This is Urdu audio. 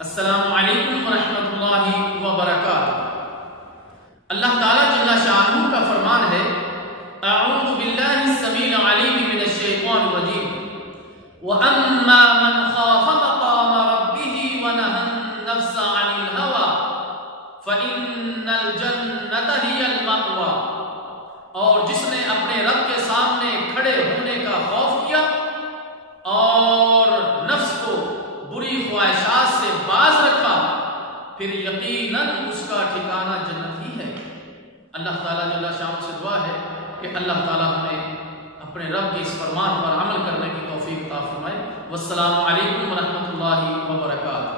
السلام علیکم ورحمۃ اللہ وبرکاتہ۔ اللہ تعالیٰ جل شانہ کا فرمان ہے، اعوذ باللہ السمیع العلیم من الشیطان الرجیم، وَأَمَّا مَنْ خَافَ مَقَامَ رَبِّهِ وَنَهَى النَّفْسَ عَنِ الْهَوَىٰ فَإِنَّ الْجَنَّةَ هِيَ الْمَأْوَىٰ، اور جس نے اپنے رب کے سامنے کھڑے ہونے کا خوف کیا اور نفس کو بری خواہشات سے باز رکھا، پھر یقیناً اس کا ٹھکانہ جنت ہی ہے۔ اللہ تعالیٰ جل شانہ سے دعا ہے کہ اللہ تعالیٰ ہمیں اپنے رب کے اس فرمان پر عمل کرنے کی توفیق عطا فرمائے۔ والسلام علیکم ورحمۃ اللہ وبرکاتہ۔